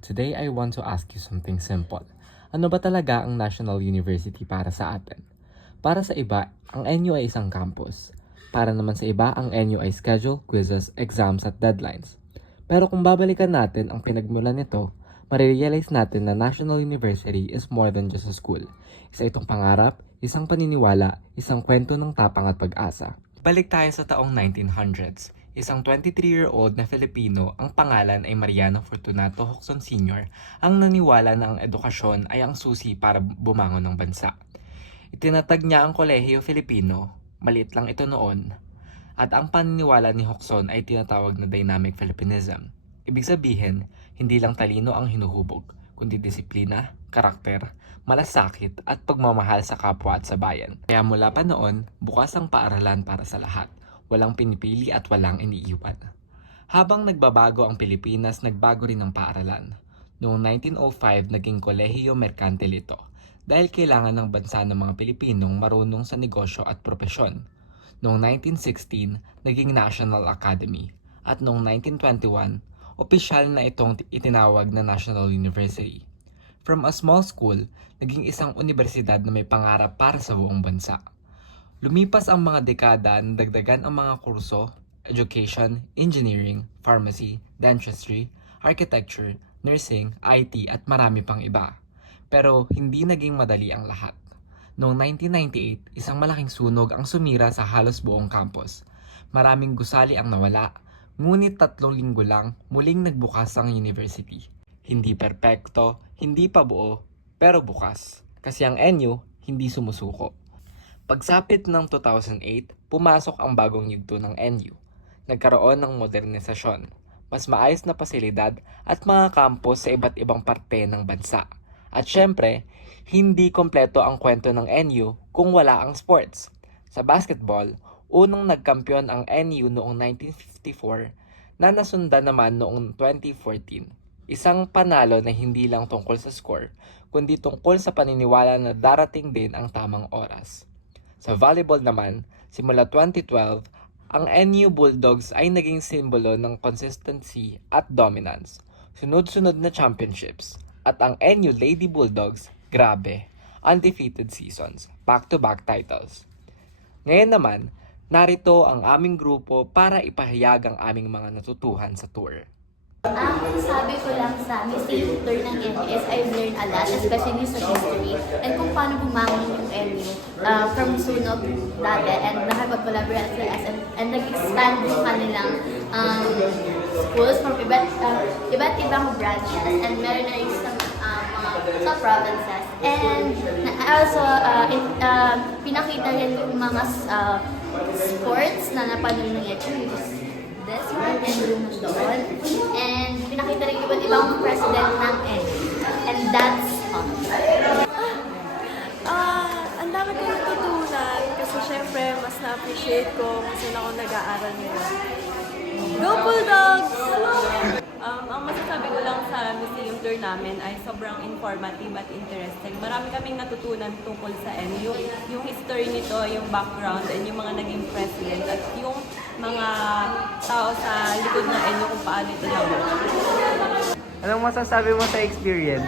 today I want to ask you something simple. Ano ba talaga ang National University para sa atin? Para sa iba, ang NU ay isang campus. Para naman sa iba, ang NU ay schedule, quizzes, exams at deadlines. Pero kung babalikan natin ang pinagmulan nito, marirealize natin na National University is more than just a school. Isa itong pangarap, isang paniniwala, isang kwento ng tapang at pag-asa. Balik tayo sa taong 1900s. Isang 23-year-old na Filipino, ang pangalan ay Mariano Fortunato Jocson Sr., ang naniwala na ang edukasyon ay ang susi para bumangon ng bansa. Itinatag niya ang Kolehiyo Filipino, maliit lang ito noon, at ang paniniwala ni Jocson ay tinatawag na Dynamic Filipinism. Ibig sabihin, hindi lang talino ang hinuhubog, kundi disiplina, karakter, malasakit at pagmamahal sa kapwa at sa bayan. Kaya mula pa noon, bukas ang paaralan para sa lahat. Walang pinipili at walang iniiwan. Habang nagbabago ang Pilipinas, nagbago rin ang paaralan. Noong 1905, naging Kolehiyo Merkantil ito dahil kailangan ng bansa ng mga Pilipinong marunong sa negosyo at propesyon. Noong 1916, naging National Academy at noong 1921, opisyal na itong itinawag na National University. From a small school, naging isang universidad na may pangarap para sa buong bansa. Lumipas ang mga dekada, nadagdagan ang mga kurso, education, engineering, pharmacy, dentistry, architecture, nursing, IT at marami pang iba. Pero hindi naging madali ang lahat. Noong 1998, isang malaking sunog ang sumira sa halos buong campus. Maraming gusali ang nawala, ngunit 3 linggo lang muling nagbukas ang university. Hindi perpekto, hindi pa buo, pero bukas. Kasi ang NU hindi sumusuko. Pagsapit ng 2008, pumasok ang bagong yugto ng NU. Nagkaroon ng modernisasyon, mas maayos na pasilidad at mga campus sa iba't ibang parte ng bansa. At syempre, hindi kompleto ang kwento ng NU kung wala ang sports. Sa basketball, unang nagkampiyon ang NU noong 1954 na nasundan naman noong 2014. Isang panalo na hindi lang tungkol sa score, kundi tungkol sa paniniwala na darating din ang tamang oras. Sa volleyball naman, simula 2012, ang NU Bulldogs ay naging simbolo ng consistency at dominance. Sunod-sunod na championships. At ang NU Lady Bulldogs, grabe, undefeated seasons, back-to-back titles. Ngayon naman, narito ang aming grupo para ipahayag ang aming mga natutuhan sa tour. Ang sabi ko lang sa missing tour ng NU is I've learned a lot, especially sa history, and kung paano bumangon yung NU from sunog dati, and nakapag-collaborate sila and nag-expand yung kanilang schools from iba't ibang branches, and meron na rin sa provinces. And also, pinakita rin yung mga sports na napanood ng NU. This one and room doon. And pinakita rin iba't ibang president ng NU. And that's all. Ang dami ko natutunan kasi syempre mas na-appreciate ko kung saan ako nag-aaral ngayon. Go Bulldogs! Ang masasabi ko lang sa museum tour namin ay sobrang informative at interesting. Marami kaming natutunan tungkol sa NU, yung history nito, yung background, and yung mga naging president, at yung mga tao sa likod ng NU kung paano ito nabuo. Anong masasabi mo sa experience?